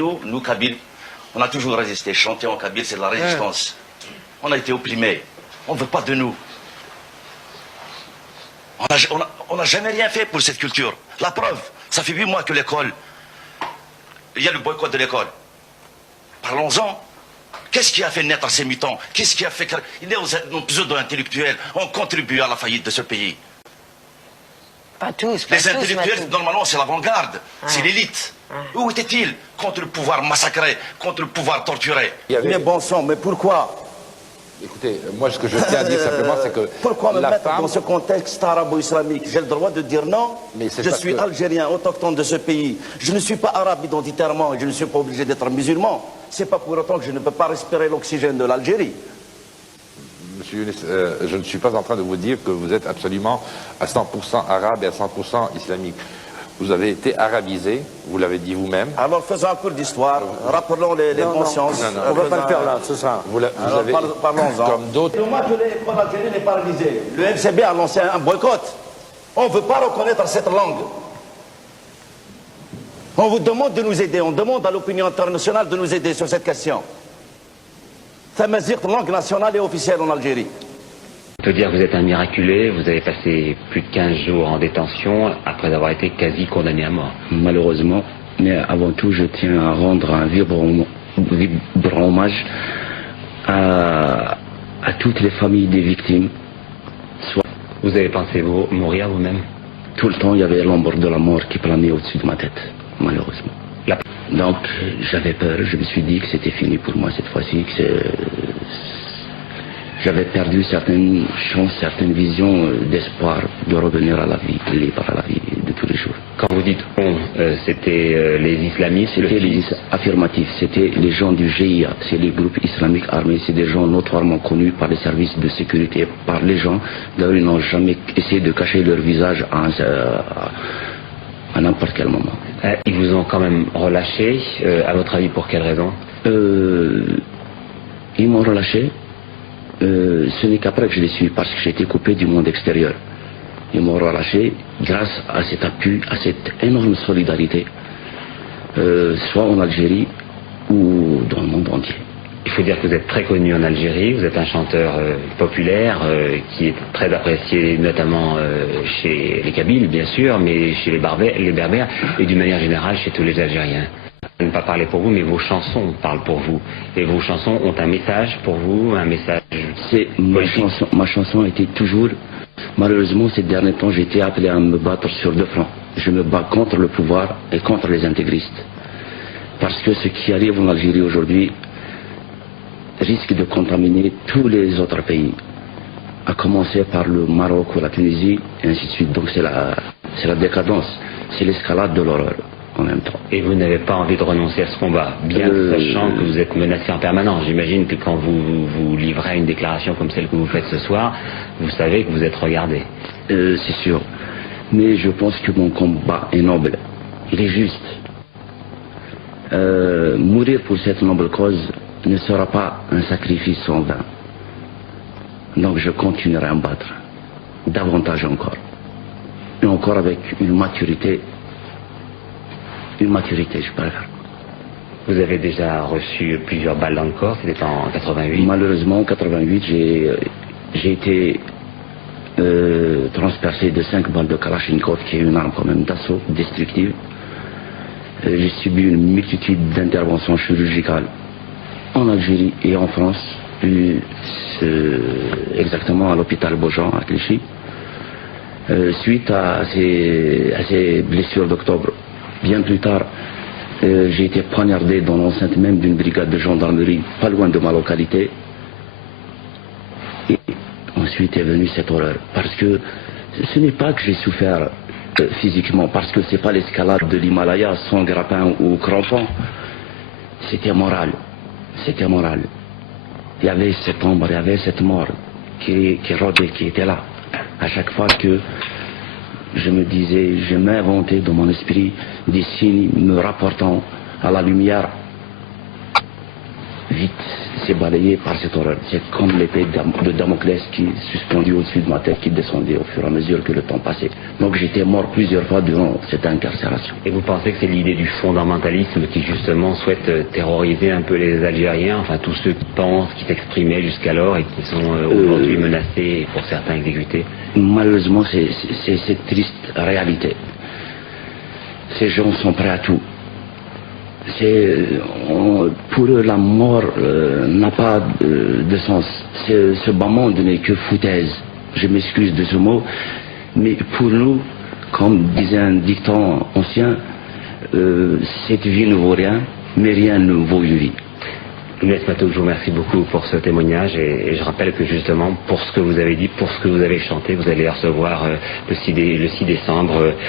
nous, Kabyles, on a toujours résisté. Chanter en Kabyle, c'est de la résistance. On a été opprimés. On ne veut pas de nous. On n'a jamais rien fait pour cette culture. La preuve, ça fait 8 mois que l'école, il y a le boycott de l'école. Parlons-en. Qu'est-ce qui a fait naître ces mutants? Qu'est-ce qui a fait que nos pseudo-intellectuels ont contribué à la faillite de ce pays? Pas tous. Les intellectuels, normalement, c'est l'avant-garde, c'est l'élite. Où était-il contre le pouvoir massacré, contre le pouvoir torturé? Mais bon sang, mais pourquoi? Écoutez, moi ce que je tiens à dire simplement, c'est que pourquoi me la mettre femme... dans ce contexte arabo-islamique? J'ai le droit de dire non. Mais c'est je parce suis que... algérien, autochtone de ce pays. Je ne suis pas arabe identitairement et je ne suis pas obligé d'être musulman. C'est pas pour autant que je ne peux pas respirer l'oxygène de l'Algérie. Monsieur Younes, je ne suis pas en train de vous dire que vous êtes absolument à 100% arabe et à 100% islamique. Vous avez été arabisé, vous l'avez dit vous-même. Alors faisons un cours d'histoire, rappelons les consciences. On ne va pas le faire là, c'est ça. Vous avez, parlons-en. comme d'autres... Dommage que l'école algérienne n'est pas révisée. Le MCB a lancé un boycott. On ne veut pas reconnaître cette langue. On vous demande de nous aider, on demande à l'opinion internationale de nous aider sur cette question. Tamazight, langue nationale et officielle en Algérie. On peut dire que vous êtes un miraculé, vous avez passé plus de 15 jours en détention après avoir été quasi condamné à mort. Malheureusement, mais avant tout, je tiens à rendre un vibrant hommage à toutes les familles des victimes. Vous avez pensé mourir vous-même? Tout le temps, il y avait l'ombre de la mort qui planait au-dessus de ma tête, malheureusement. Donc, j'avais peur, je me suis dit que c'était fini pour moi cette fois-ci, que j'avais perdu certaines chances, certaines visions d'espoir de revenir à la vie libre, à la vie de tous les jours. Quand vous dites on, c'était les islamistes? C'était les affirmatifs, c'était les gens du GIA, c'est les groupes islamiques armés, c'est des gens notoirement connus par les services de sécurité, par les gens. D'ailleurs, ils n'ont jamais essayé de cacher leur visage à n'importe quel moment. Ils vous ont quand même relâché, à votre avis pour quelle raison? Ils m'ont relâché. Ce n'est qu'après que je les suis, parce que j'ai été coupé du monde extérieur. Ils m'ont relâché grâce à cet appui, à cette énorme solidarité, soit en Algérie ou dans le monde entier. Il faut dire que vous êtes très connu en Algérie, vous êtes un chanteur populaire qui est très apprécié notamment chez les Kabyles bien sûr, mais chez les Berbères et d'une manière générale chez tous les Algériens. Je ne vais pas parler pour vous, mais vos chansons parlent pour vous. Et vos chansons ont un message pour vous, un message... Ma chanson était toujours... Malheureusement, ces derniers temps, j'ai été appelé à me battre sur deux fronts. Je me bats contre le pouvoir et contre les intégristes. Parce que ce qui arrive en Algérie aujourd'hui risque de contaminer tous les autres pays. À commencer par le Maroc ou la Tunisie, et ainsi de suite. Donc c'est la décadence, c'est l'escalade de l'horreur. En même temps. Et vous n'avez pas envie de renoncer à ce combat, bien sachant que vous êtes menacé en permanence. J'imagine que quand vous livrez une déclaration comme celle que vous faites ce soir, vous savez que vous êtes regardé. C'est sûr. Mais je pense que mon combat est noble. Il est juste. Mourir pour cette noble cause ne sera pas un sacrifice en vain. Donc je continuerai à me battre. Davantage encore. Et encore avec une maturité, je préfère. Vous avez déjà reçu plusieurs balles dans le corps, c'était en 88? Malheureusement, en 88, j'ai été transpercé de 5 balles de Kalachnikov, qui est une arme quand même d'assaut destructive. J'ai subi une multitude d'interventions chirurgicales en Algérie et en France, exactement à l'hôpital Beaujean à Clichy. Suite à ces blessures d'octobre, bien plus tard, j'ai été poignardé dans l'enceinte même d'une brigade de gendarmerie, pas loin de ma localité. Et ensuite est venue cette horreur. Parce que ce n'est pas que j'ai souffert physiquement, parce que c'est pas l'escalade de l'Himalaya sans grappin ou crampon. C'était moral. C'était moral. Il y avait cette ombre, il y avait cette mort qui rôdait, qui était là. À chaque fois que je me disais, je m'inventais dans mon esprit des signes me rapportant à la lumière. Vite, c'est balayé par cette horreur. C'est comme l'épée de Damoclès qui est suspendue au-dessus de ma tête, qui descendait au fur et à mesure que le temps passait. Donc j'étais mort plusieurs fois durant cette incarcération. Et vous pensez que c'est l'idée du fondamentalisme qui justement souhaite terroriser un peu les Algériens, enfin tous ceux qui pensent, qui s'exprimaient jusqu'alors et qui sont aujourd'hui menacés et pour certains exécutés? Malheureusement, c'est cette triste réalité. Ces gens sont prêts à tout. Pour eux, la mort n'a pas de sens. Ce bas monde n'est que foutaise. Je m'excuse de ce mot, mais pour nous, comme disait un dicton ancien, cette vie ne vaut rien, mais rien ne vaut une vie. Younes Matoug, je vous remercie beaucoup pour ce témoignage et je rappelle que justement, pour ce que vous avez dit, pour ce que vous avez chanté, vous allez recevoir le 6 décembre